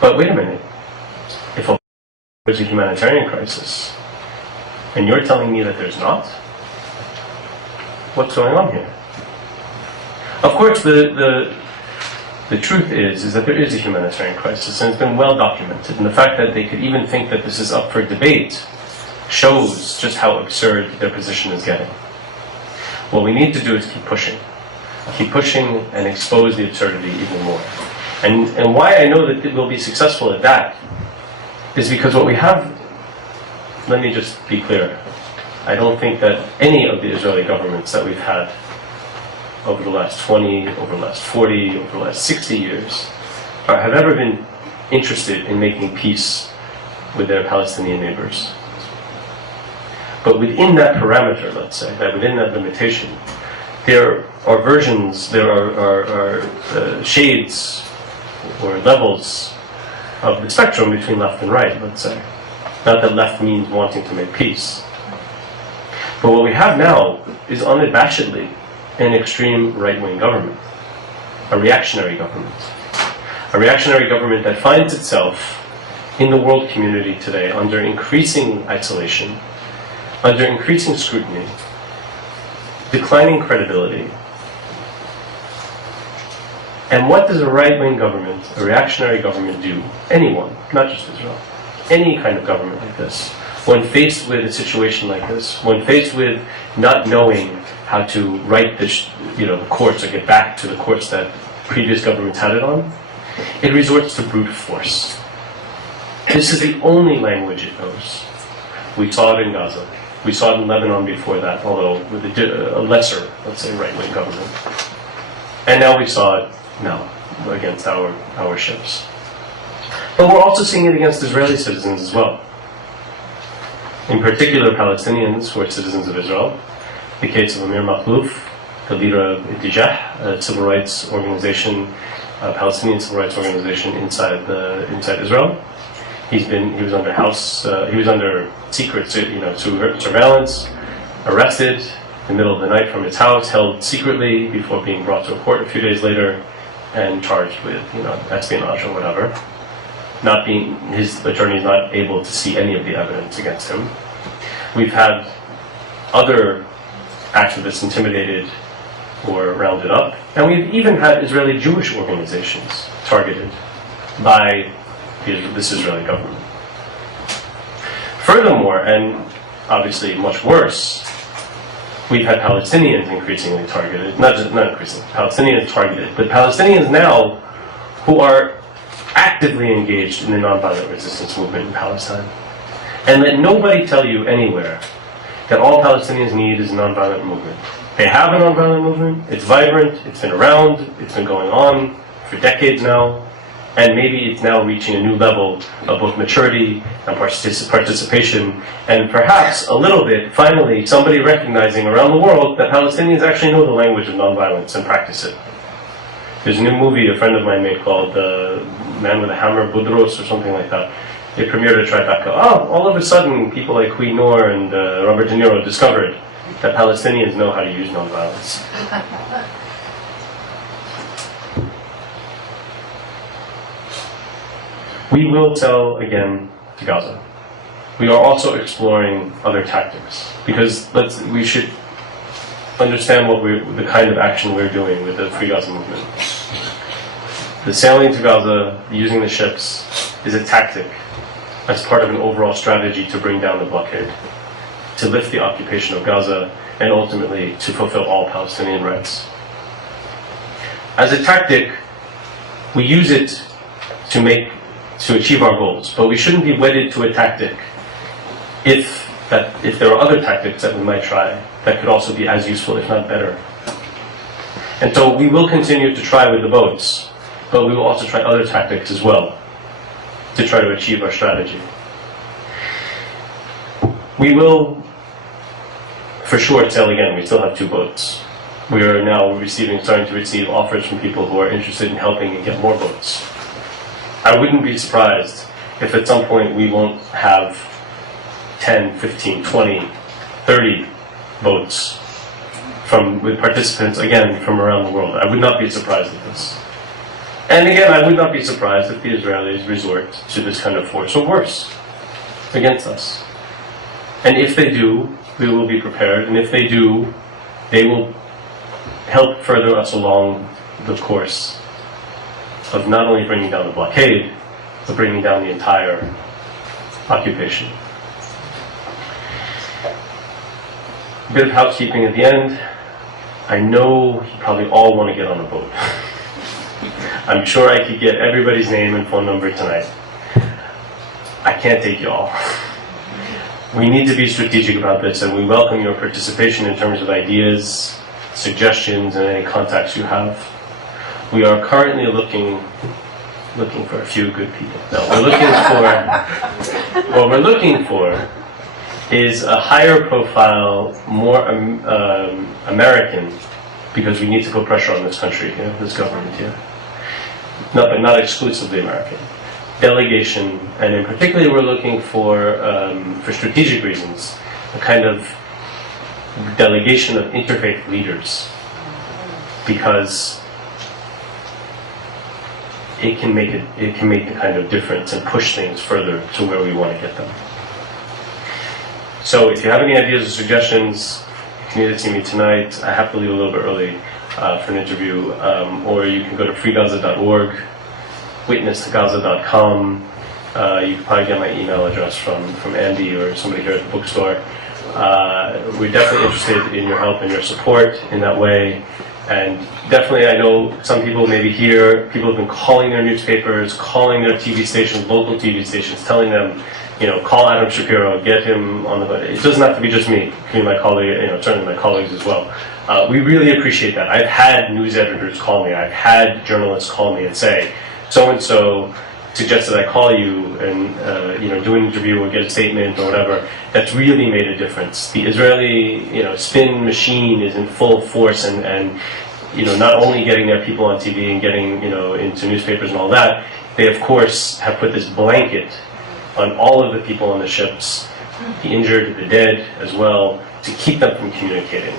But wait a minute, if there's a humanitarian crisis, and you're telling me that there's not, what's going on here? Of course, the truth is that there is a humanitarian crisis, and it's been well documented. And the fact that they could even think that this is up for debate shows just how absurd their position is getting. What we need to do is keep pushing and expose the absurdity even more. And why I know that we'll be successful at that is because what we have, let me just be clear, I don't think that any of the Israeli governments that we've had over the last 20, over the last 40, over the last 60 years have ever been interested in making peace with their Palestinian neighbors. But within that parameter, let's say, that within that limitation, there are versions, there are shades or levels of the spectrum between left and right, let's say. Not that left means wanting to make peace. But what we have now is unabashedly an extreme right-wing government, a reactionary government. A reactionary government that finds itself in the world community today under increasing isolation, under increasing scrutiny, declining credibility. And what does a right-wing government, a reactionary government do? Anyone, not just Israel, any kind of government like this, when faced with a situation like this, when faced with not knowing how to right the courts or get back to the courts that previous governments had it on, it resorts to brute force. This is the only language it knows. We saw it in Gaza. We saw it in Lebanon before that, although with a lesser, let's say, right-wing government. And now we saw it now against our ships. But we're also seeing it against Israeli citizens as well. In particular, Palestinians who are citizens of Israel. The case of Amir Makhlouf, the leader of Ittijah, a civil rights organization, a Palestinian civil rights organization inside Israel. He was under secret surveillance, arrested in the middle of the night from his house, held secretly before being brought to a court a few days later, and charged with espionage or whatever. His attorney is not able to see any of the evidence against him. We've had other activists intimidated or rounded up, and we've even had Israeli Jewish organizations targeted by this Israeli government. Furthermore, and obviously much worse, we've had Palestinians increasingly targeted, not increasingly, Palestinians targeted, but Palestinians now who are actively engaged in the nonviolent resistance movement in Palestine. And let nobody tell you anywhere that all Palestinians need is a nonviolent movement. They have a nonviolent movement, it's vibrant, it's been around, it's been going on for decades now, and maybe it's now reaching a new level of both maturity and participation, and perhaps a little bit, finally, somebody recognizing around the world that Palestinians actually know the language of nonviolence and practice it. There's a new movie a friend of mine made called The Man with a Hammer, Budros, or something like that. It premiered at Tribeca. All of a sudden, people like Queen Noor and Robert De Niro discovered that Palestinians know how to use nonviolence. We will sell again to Gaza. We are also exploring other tactics, because we should understand the kind of action we're doing with the Free Gaza movement. The sailing to Gaza, using the ships, is a tactic as part of an overall strategy to bring down the blockade, to lift the occupation of Gaza, and ultimately to fulfill all Palestinian rights. As a tactic, we use it to achieve our goals, but we shouldn't be wedded to a tactic if there are other tactics that we might try that could also be as useful, if not better. And so we will continue to try with the boats, but we will also try other tactics as well to try to achieve our strategy. We will, for sure, sail again. We still have 2 boats. We are now starting to receive offers from people who are interested in helping and get more boats. I wouldn't be surprised if at some point we won't have 10, 15, 20, 30 boats with participants, again, from around the world. I would not be surprised at this. And again, I would not be surprised if the Israelis resort to this kind of force, or worse, against us. And if they do, we will be prepared, and if they do, they will help further us along the course of not only bringing down the blockade, but bringing down the entire occupation. A bit of housekeeping at the end. I know you probably all want to get on a boat. I'm sure I could get everybody's name and phone number tonight. I can't take you all. We need to be strategic about this, and we welcome your participation in terms of ideas, suggestions, and any contacts you have. We are currently looking for a few good people. No, what we're looking for is a higher profile, more American, because we need to put pressure on this country, this government here. But not exclusively American. Delegation, and in particular we're looking for strategic reasons, a kind of delegation of interfaith leaders, because it can make the kind of difference and push things further to where we want to get them. So if you have any ideas or suggestions, you can either see me tonight. I have to leave a little bit early for an interview, or you can go to freegaza.org, witnesstogaza.com. You can probably get my email address from Andy or somebody here at the bookstore. We're definitely interested in your help and your support in that way. And definitely, I know some people maybe here, people have been calling their newspapers, calling their TV stations, local TV stations, telling them, call Adam Shapiro, get him on the boat. It doesn't have to be just me. It can be my colleague, certainly my colleagues as well. We really appreciate that. I've had news editors call me. I've had journalists call me and say, so-and-so suggested I call you and do an interview or get a statement or whatever. That's really made a difference. The Israeli spin machine is in full force, and not only getting their people on TV and getting into newspapers and all that, they of course have put this blanket on all of the people on the ships, the injured, the dead as well, to keep them from communicating.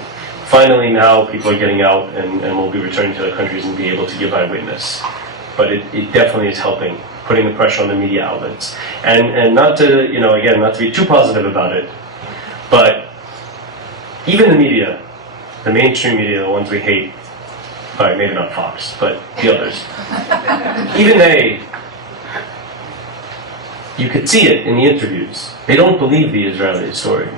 Finally now people are getting out and will be returning to their countries and be able to give eyewitness. But it definitely is helping, putting the pressure on the media outlets. And not to, again, not to be too positive about it, but even the media, the mainstream media, the ones we hate, all right, maybe not Fox, but the others, even they, you could see it in the interviews. They don't believe the Israeli story.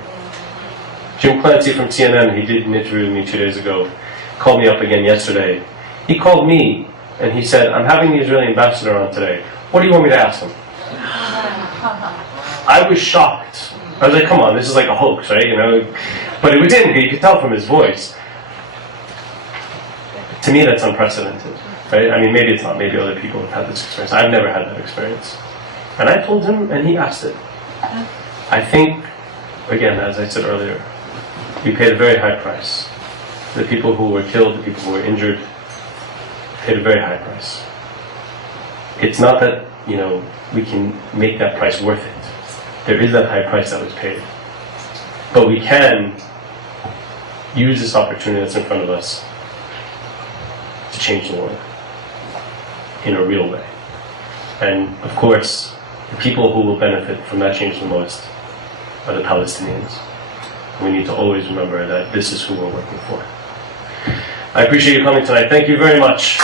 Jim Clancy from CNN, he did an interview with me 2 days ago, called me up again yesterday. He called me and he said, I'm having the Israeli ambassador on today. What do you want me to ask him? I was shocked. I was like, come on, this is like a hoax, right? But it was him. You could tell from his voice. To me, that's unprecedented, right? I mean, maybe it's not. Maybe other people have had this experience. I've never had that experience. And I told him, and he asked it. I think, again, as I said earlier, we paid a very high price. The people who were killed, the people who were injured, paid a very high price. It's not that, we can make that price worth it. There is that high price that was paid. But we can use this opportunity that's in front of us to change the world in a real way. And of course, the people who will benefit from that change the most are the Palestinians. We need to always remember that this is who we're working for. I appreciate you coming tonight. Thank you very much.